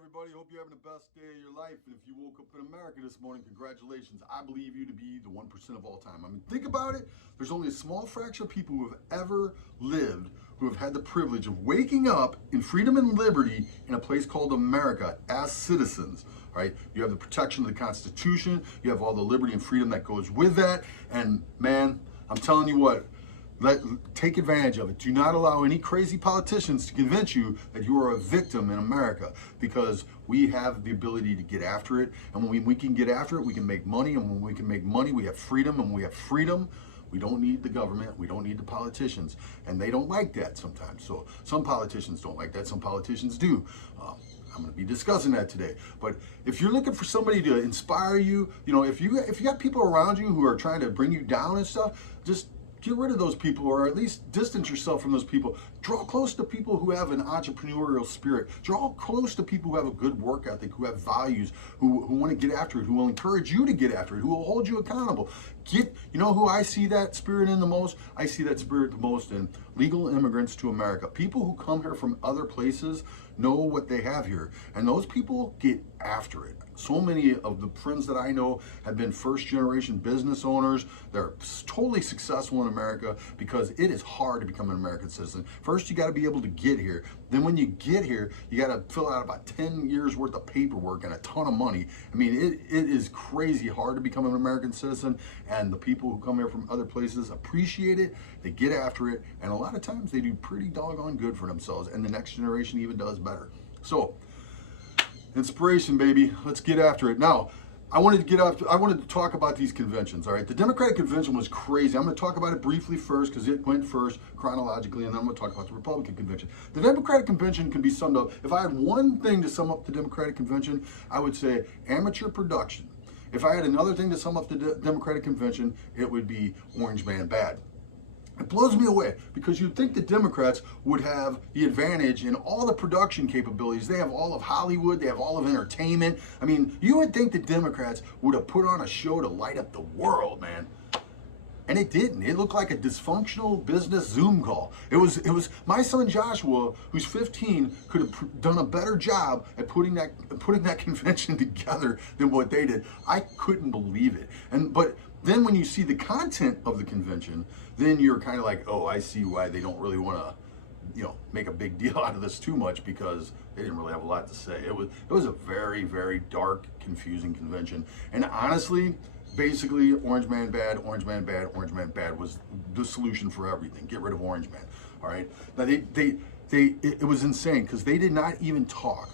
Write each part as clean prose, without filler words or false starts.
everybody. Hope you're having the best day of your life. And if you woke up in America this morning, congratulations. I believe you to be the 1% of all time. I mean, think about it. There's only a small fraction of people who have ever lived who have had the privilege of waking up in freedom and liberty in a place called America as citizens. Right? You have the protection of the Constitution. You have all the liberty and freedom that goes with that. And man, I'm telling you what, take advantage of it. Do not allow any crazy politicians to convince you that you are a victim in America, because we have the ability to get after it. And when we can get after it, we can make money. And when we can make money, we have freedom. And when we have freedom, we don't need the government. We don't need the politicians. And they don't like that sometimes. So some politicians don't like that. Some politicians do. I'm going to be discussing that today. But if you're looking for somebody to inspire you, you know, if you got people around you who are trying to bring you down and stuff, just get rid of those people, or at least distance yourself from those people. Draw close to people who have an entrepreneurial spirit. Draw close to people who have a good work ethic, who have values, who want to get after it, who will encourage you to get after it, who will hold you accountable. You know who I see that spirit in the most? I see that spirit the most in legal immigrants to America. People who come here from other places know what they have here, and those people get after it. So many of the friends that I know have been first-generation business owners. They're totally successful in America because it is hard to become an American citizen. First, you got to be able to get here. Then when you get here, you got to fill out about 10 years worth of paperwork and a ton of money. I mean, it is crazy hard to become an American citizen, and the people who come here from other places appreciate it. They get after it, and a lot of times they do pretty doggone good for themselves, and the next generation even does better. So, inspiration, baby. Let's get after it. Now, I wanted to talk about these conventions, all right? The Democratic convention was crazy. I'm going to talk about it briefly first because it went first chronologically, and then I'm going to talk about the Republican convention. The Democratic convention can be summed up. If I had one thing to sum up the Democratic convention, I would say amateur production. If I had another thing to sum up the Democratic convention, it would be Orange Man Bad. It blows me away because you'd think the Democrats would have the advantage in all the production capabilities. They have all of Hollywood. They have all of entertainment. I mean, you would think the Democrats would have put on a show to light up the world, man. And it didn't. It looked like a dysfunctional business Zoom call. It was my son Joshua, who's 15, could have done a better job at putting that convention together than what they did. I couldn't believe it. But then when you see the content of the convention, then you're kind of like, oh, I see why they don't really want to, you know, make a big deal out of this too much, because they didn't really have a lot to say. It was a very, very dark, confusing convention. And honestly, basically, Orange Man Bad, Orange Man Bad, Orange Man Bad was the solution for everything. Get rid of Orange Man. All right. Now it was insane because they did not even talk.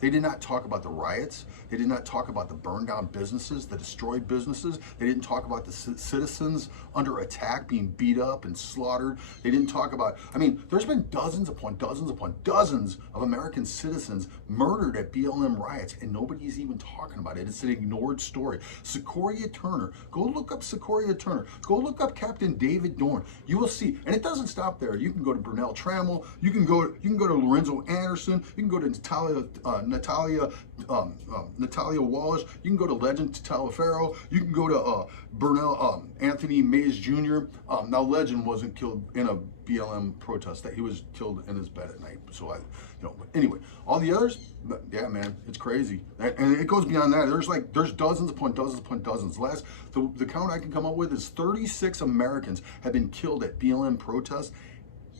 They did not talk about the riots. They did not talk about the burned down businesses, the destroyed businesses. They didn't talk about the citizens under attack, being beat up and slaughtered. They didn't talk about, I mean, there's been dozens upon dozens upon dozens of American citizens murdered at BLM riots, and nobody's even talking about it. It's an ignored story. Sequoia Turner, go look up Sequoia Turner. Go look up Captain David Dorn. You will see, and it doesn't stop there. You can go to Brunel Trammell. You can go to Lorenzo Anderson. You can go to Natalia Wallace. You can go to Legend Taliaferro. You can go to Anthony Mays Jr. Now Legend wasn't killed in a BLM protest. That he was killed in his bed at night. So but anyway, all the others, yeah, man, it's crazy. And it goes beyond that. There's dozens upon dozens upon dozens. The count I can come up with is 36 Americans have been killed at BLM protests.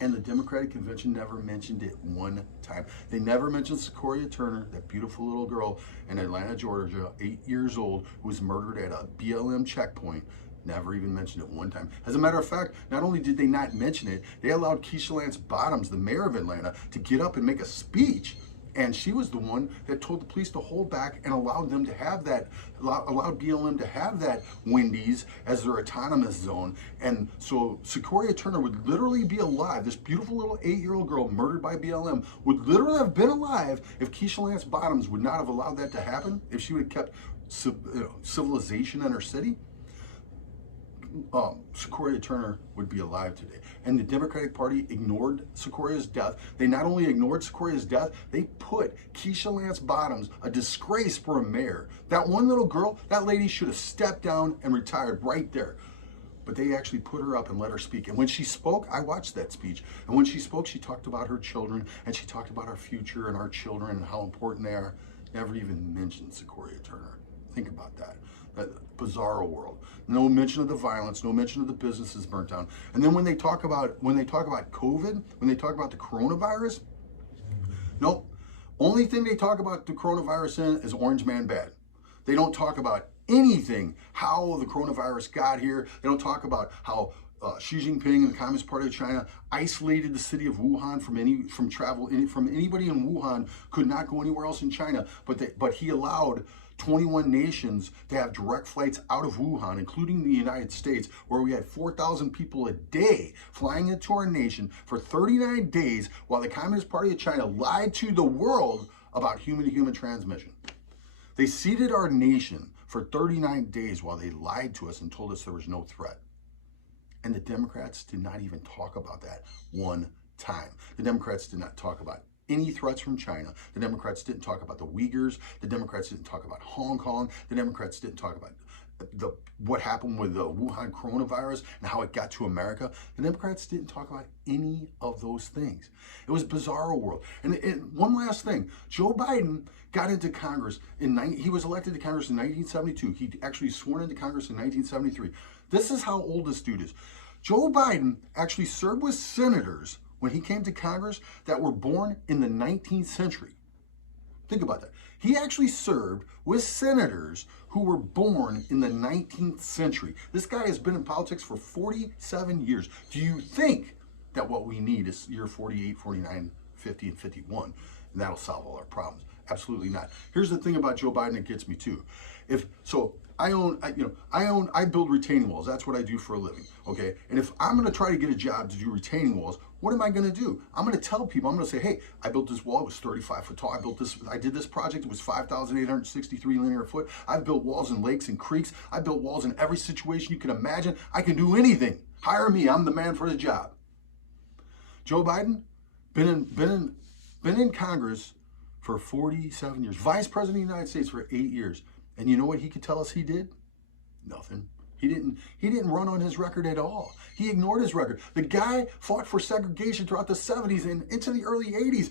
And the Democratic convention never mentioned it one time. They never mentioned Sequoia Turner, that beautiful little girl in Atlanta, Georgia, 8 years old, who was murdered at a BLM checkpoint. Never even mentioned it one time. As a matter of fact, not only did they not mention it, they allowed Keisha Lance Bottoms, the mayor of Atlanta, to get up and make a speech. And she was the one that told the police to hold back and allowed them to have allowed BLM to have that Wendy's as their autonomous zone. And so Sequoia Turner would literally be alive. This beautiful little 8-year-old girl murdered by BLM would literally have been alive if Keisha Lance Bottoms would not have allowed that to happen, if she would have kept civilization in her city. Sequoia Turner would be alive today. And the Democratic Party ignored Sequoia's death. They not only ignored Sequoia's death, they put Keisha Lance Bottoms, a disgrace for a mayor. That one little girl, that lady should have stepped down and retired right there. but they actually put her up and let her speak. And when she spoke, I watched that speech. And when she spoke, she talked about her children, and she talked about our future and our children and how important they are. Never even mentioned Sequoia Turner. Think about that. That bizarro world. No mention of the violence, no mention of the businesses burnt down. And then when they talk about COVID, when they talk about the coronavirus, nope. Only thing they talk about the coronavirus in is Orange Man bad. They don't talk about anything, how the coronavirus got here. They don't talk about how Xi Jinping and the Communist Party of China isolated the city of Wuhan from anybody in Wuhan could not go anywhere else in China, but he allowed 21 nations to have direct flights out of Wuhan, including the United States, where we had 4,000 people a day flying into our nation for 39 days while the Communist Party of China lied to the world about human-to-human transmission. They seated our nation for 39 days while they lied to us and told us there was no threat. And the Democrats did not even talk about that one time. The Democrats did not talk about any threats from China. The Democrats didn't talk about the Uyghurs. The Democrats didn't talk about Hong Kong. The Democrats didn't talk about what happened with the Wuhan coronavirus and how it got to America. The Democrats didn't talk about any of those things. It was a bizarro world. And one last thing, Joe Biden got into Congress he was elected to Congress in 1972. He actually sworn into Congress in 1973. This is how old this dude is. Joe Biden actually served with senators when he came to Congress that were born in the 19th century. Think about that. He actually served with senators who were born in the 19th century. This guy has been in politics for 47 years. Do you think that what we need is year 48, 49, 50, and 51, and that'll solve all our problems? Absolutely not. Here's the thing about Joe Biden that gets me too. I build retaining walls. That's what I do for a living, okay? And if I'm gonna try to get a job to do retaining walls, what am I gonna do? I'm gonna tell people, I'm gonna say, hey, I built this wall, it was 35 foot tall. I did this project, it was 5,863 linear foot. I've built walls in lakes and creeks. I built walls in every situation you can imagine. I can do anything. Hire me, I'm the man for the job. Joe Biden, been in Congress for 47 years, Vice President of the United States for 8 years. And you know what he could tell us he did? Nothing. He didn't run on his record at all. He ignored his record. The guy fought for segregation throughout the 70s and into the early 80s.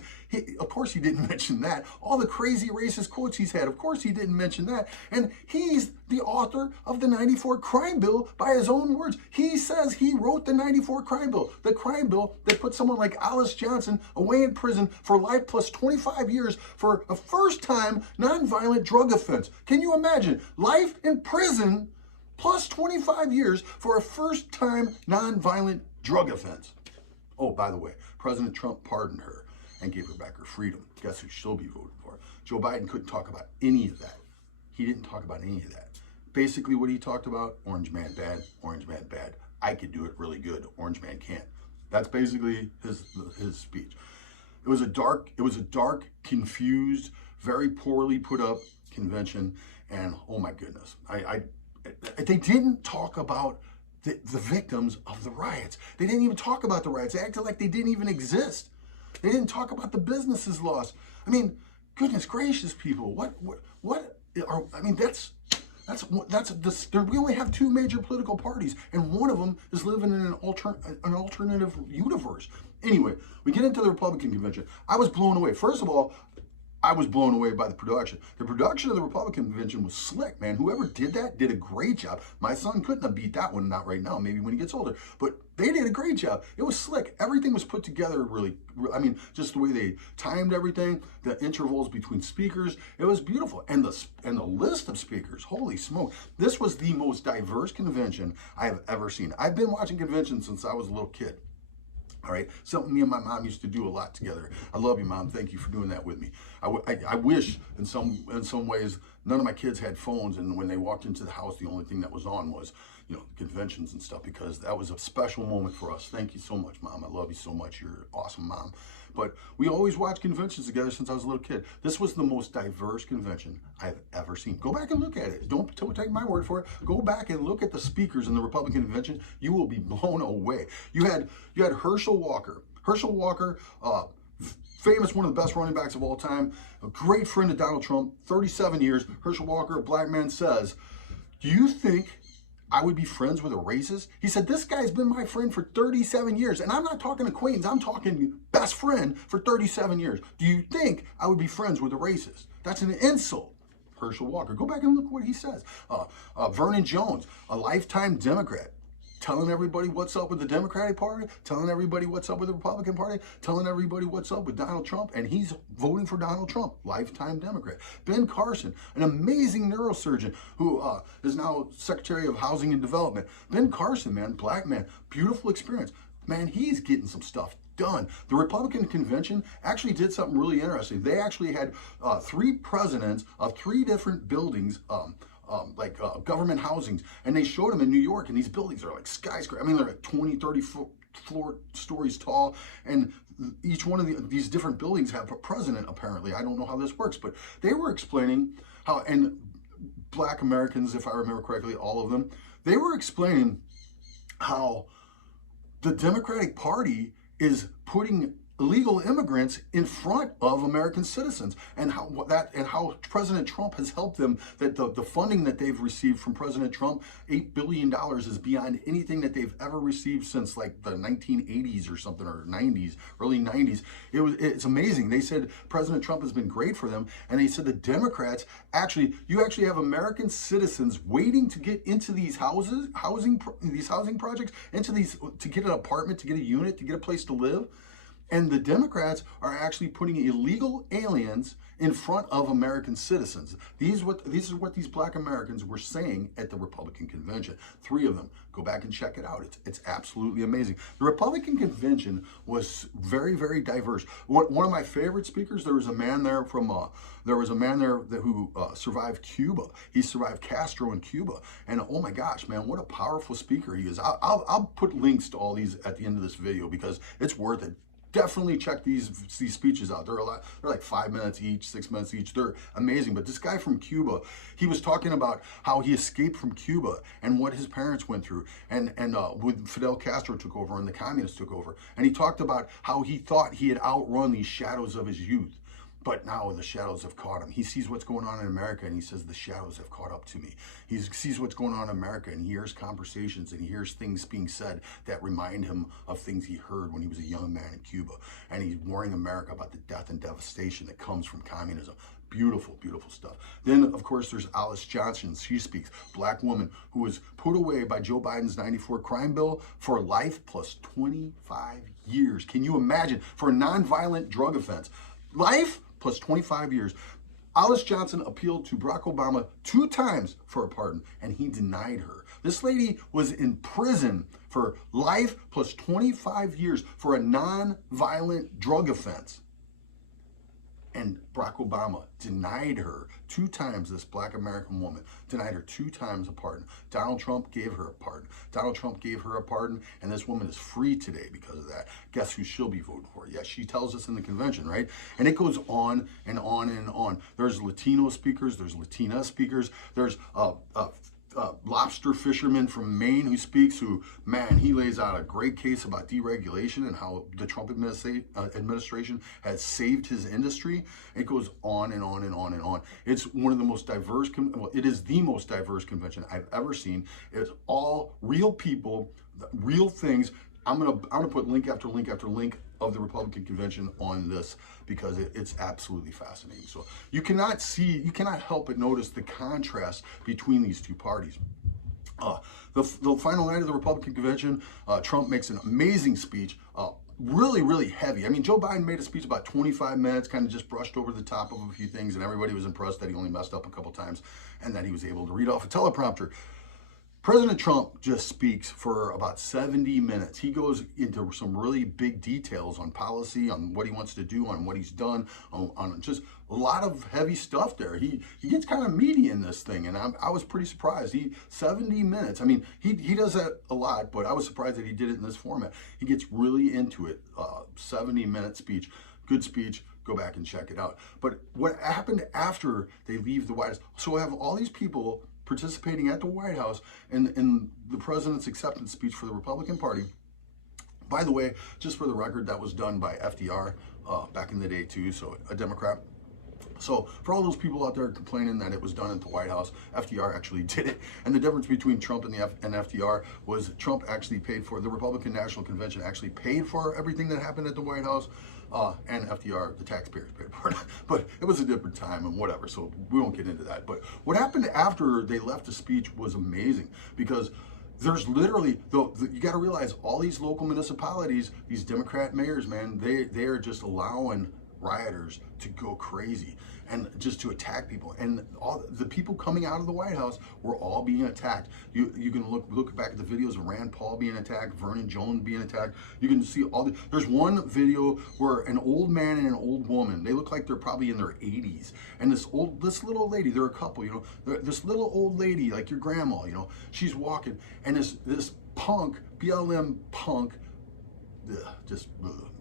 Of course he didn't mention that. All the crazy racist quotes he's had, of course he didn't mention that. And he's the author of the 94 crime bill by his own words. He says he wrote the 94 crime bill. The crime bill that put someone like Alice Johnson away in prison for life plus 25 years for a first-time nonviolent drug offense. Can you imagine? Life in prison plus 25 years for a first-time nonviolent drug offense. Oh, by the way, President Trump pardoned her and gave her back her freedom. Guess who she'll be voting for? Joe Biden couldn't talk about any of that. He didn't talk about any of that. Basically, what he talked about, Orange Man bad, Orange Man bad. I could do it really good, Orange Man can't. That's basically his speech. It was a dark, confused, very poorly put up convention, and oh my goodness, they didn't talk about the victims of the riots. They didn't even talk about the riots. They acted like they didn't even exist. They didn't talk about the businesses lost. I mean, goodness gracious, people. We only have two major political parties, and one of them is living in an alternative universe. Anyway, we get into the Republican convention. I was blown away. First of all, I was blown away by the production. The production of the Republican convention was slick, man. Whoever did that did a great job. My son couldn't have beat that one, not right now, maybe when he gets older. But they did a great job. It was slick. Everything was put together really, I mean, just the way they timed everything, the intervals between speakers, it was beautiful. And the list of speakers, holy smoke. This was the most diverse convention I have ever seen. I've been watching conventions since I was a little kid. All right, something me and my mom used to do a lot together. I love you, Mom. Thank you for doing that with me. I wish in some ways none of my kids had phones, and when they walked into the house, the only thing that was on was, conventions and stuff, because that was a special moment for us. Thank you so much, Mom. I love you so much. You're an awesome mom. But we always watched conventions together since I was a little kid. This was the most diverse convention I've ever seen. Go back and look at it. Don't take my word for it. Go back and look at the speakers in the Republican convention. You will be blown away. You had Herschel Walker. Herschel Walker, famous, one of the best running backs of all time, a great friend of Donald Trump, 37 years. Herschel Walker, a black man, says, do you think I would be friends with a racist? He said, this guy's been my friend for 37 years. And I'm not talking acquaintance, I'm talking best friend for 37 years. Do you think I would be friends with a racist? That's an insult. Herschel Walker. Go back and look what he says. Vernon Jones, a lifetime Democrat, telling everybody what's up with the Democratic Party, telling everybody what's up with the Republican Party, telling everybody what's up with Donald Trump, and he's voting for Donald Trump, lifetime Democrat. Ben Carson, an amazing neurosurgeon who is now Secretary of Housing and Development. Ben Carson, man, black man, beautiful experience. Man, he's getting some stuff done. The Republican convention actually did something really interesting. They actually had 3 presidents of 3 different buildings, government housings, and they showed them in New York, and these buildings are like skyscrapers. I mean, they're like 20, 30 stories tall, and each one of these different buildings have a president, apparently. I don't know how this works, but they were explaining how, and black Americans, if I remember correctly, all of them, they were explaining how the Democratic Party is putting illegal immigrants in front of American citizens, and how President Trump has helped them. That the funding that they've received from President Trump, $8 billion, is beyond anything that they've ever received since like the 1980s or something, or 90s, early 90s. It's amazing. They said President Trump has been great for them, and they said the Democrats you actually have American citizens waiting to get into these housing projects, to get an apartment, to get a unit, to get a place to live. And the Democrats are actually putting illegal aliens in front of American citizens. These is what these black Americans were saying at the Republican convention. 3 of them. Go back and check it out. It's absolutely amazing. The Republican convention was very, very diverse. One of my favorite speakers, there was a man there who survived Cuba. He survived Castro in Cuba. And oh my gosh, man, what a powerful speaker he is. I'll put links to all these at the end of this video because it's worth it. Definitely check these speeches out. They're like 5 minutes each, 6 minutes each. They're amazing. But this guy from Cuba, he was talking about how he escaped from Cuba and what his parents went through, and when Fidel Castro took over and the communists took over. And he talked about how he thought he had outrun these shadows of his youth. But now the shadows have caught him. He sees what's going on in America, and he says, the shadows have caught up to me. He sees what's going on in America, and he hears conversations, and he hears things being said that remind him of things he heard when he was a young man in Cuba. And he's warning America about the death and devastation that comes from communism. Beautiful, beautiful stuff. Then, of course, there's Alice Johnson. She speaks. Black woman who was put away by Joe Biden's 94 crime bill for life plus 25 years. Can you imagine? For a nonviolent drug offense. Life plus 25 years. Alice Johnson appealed to Barack Obama 2 times for a pardon, and he denied her. This lady was in prison for life plus 25 years for a non-violent drug offense. And Barack Obama denied her 2 times, this black American woman, denied her 2 times a pardon. Donald Trump gave her a pardon. Donald Trump gave her a pardon, and this woman is free today because of that. Guess who she'll be voting for? Yeah, she tells us in the convention, right? And it goes on and on and on. There's Latino speakers, there's Latina speakers, there's lobster fisherman from Maine who speaks, who, man, he lays out a great case about deregulation and how the Trump administration has saved his industry. It goes on and on and on and on. It's one of the most diverse, it is the most diverse convention I've ever seen. It's all real people, real things. I'm gonna put link after link after link of the Republican convention on this because it's absolutely fascinating. So you cannot help but notice the contrast between these 2 parties. The final night of the Republican convention, Trump makes an amazing speech, really, really heavy. I mean, Joe Biden made a speech about 25 minutes, kind of just brushed over the top of a few things, and everybody was impressed that he only messed up a couple times and that he was able to read off a teleprompter. President Trump just speaks for about 70 minutes. He goes into some really big details on policy, on what he wants to do, on what he's done, on just a lot of heavy stuff there. He gets kind of meaty in this thing, and I was pretty surprised. 70 minutes. I mean, he does that a lot, but I was surprised that he did it in this format. He gets really into it. 70-minute speech. Good speech. Go back and check it out. But what happened after they leave the White House? So I have all these people participating at the White House in the president's acceptance speech for the Republican Party. By the way, just for the record, that was done by FDR back in the day too, so a Democrat. So for all those people out there complaining that it was done at the White House, FDR actually did it. And the difference between Trump and FDR was Trump actually paid for, the Republican National Convention actually paid for everything that happened at the White House. And FDR, the taxpayers paid for it. But it was a different time and whatever, so we won't get into that. But what happened after they left the speech was amazing, because there's literally, though, you got to realize all these local municipalities, these Democrat mayors, man, they are just allowing rioters to go crazy and just to attack people. And all the people coming out of the White House were all being attacked. You can look back at the videos of Rand Paul being attacked, Vernon Jones being attacked. You can see there's one video where an old man and an old woman, they look like they're probably in their 80s. And this little lady, they're a couple, you know, this little old lady, like your grandma, you know, she's walking, and this punk, BLM punk,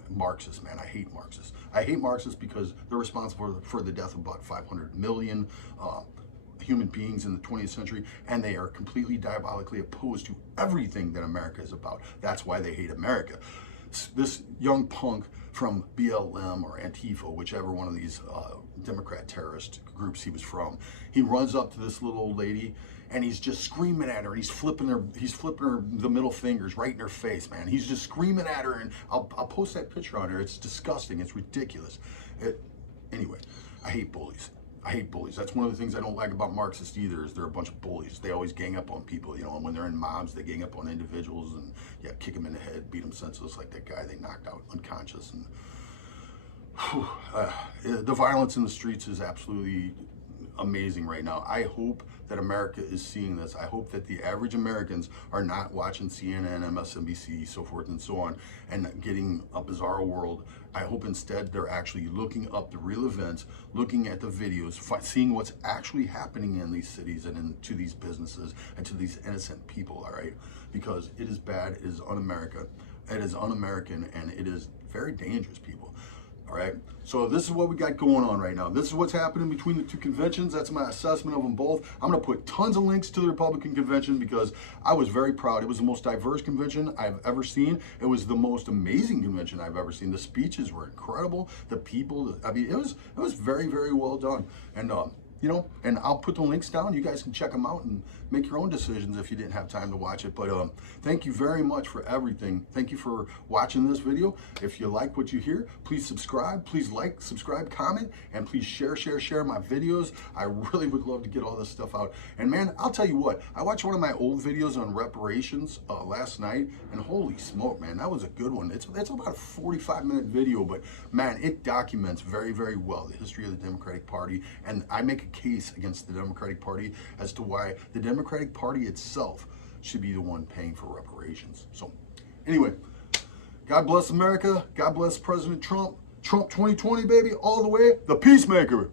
Marxists, man. I hate Marxists. I hate Marxists because they're responsible for the death of about 500 million human beings in the 20th century, and they are completely diabolically opposed to everything that America is about. That's why they hate America. This young punk from BLM or Antifa, whichever one of these Democrat terrorist groups he was from, he runs up to this little old lady, and he's just screaming at her, and he's flipping her the middle fingers right in her face, man. He's just screaming at her, and I'll post that picture on her. It's disgusting. It's ridiculous. Anyway, I hate bullies. I hate bullies. That's one of the things I don't like about Marxists either, is they're a bunch of bullies. They always gang up on people, you know, and when they're in mobs, they gang up on individuals and, yeah, kick them in the head, beat them senseless like that guy they knocked out unconscious. And the violence in the streets is absolutely amazing right now. I hope that America is seeing this. I hope that the average Americans are not watching CNN, MSNBC, so forth and so on, and getting a bizarre world. I hope instead they're actually looking up the real events, looking at the videos, seeing what's actually happening in these cities and to these businesses and to these innocent people, all right? Because it is bad, it is un-American, and it is very dangerous, people. All right, so this is what we got going on right now. This is what's happening between the two conventions. That's my assessment of them both. I'm going to put tons of links to the Republican convention because I was very proud. It was the most diverse convention I've ever seen. It was the most amazing convention I've ever seen. The speeches were incredible. The people, I mean, it was very, very well done. And you know, and I'll put the links down. You guys can check them out and make your own decisions if you didn't have time to watch it. But thank you very much for everything. Thank you for watching this video. If you like what you hear, please subscribe. Please like, subscribe, comment, and please share my videos. I really would love to get all this stuff out. And man, I'll tell you what, I watched one of my old videos on reparations last night, and holy smoke, man, that was a good one. It's about a 45-minute video, but man, it documents very, very well the history of the Democratic Party, and I make a case against the Democratic Party as to why the Democratic Party itself should be the one paying for reparations. So anyway, God bless America. God bless President Trump. Trump 2020, baby, all the way. The peacemaker.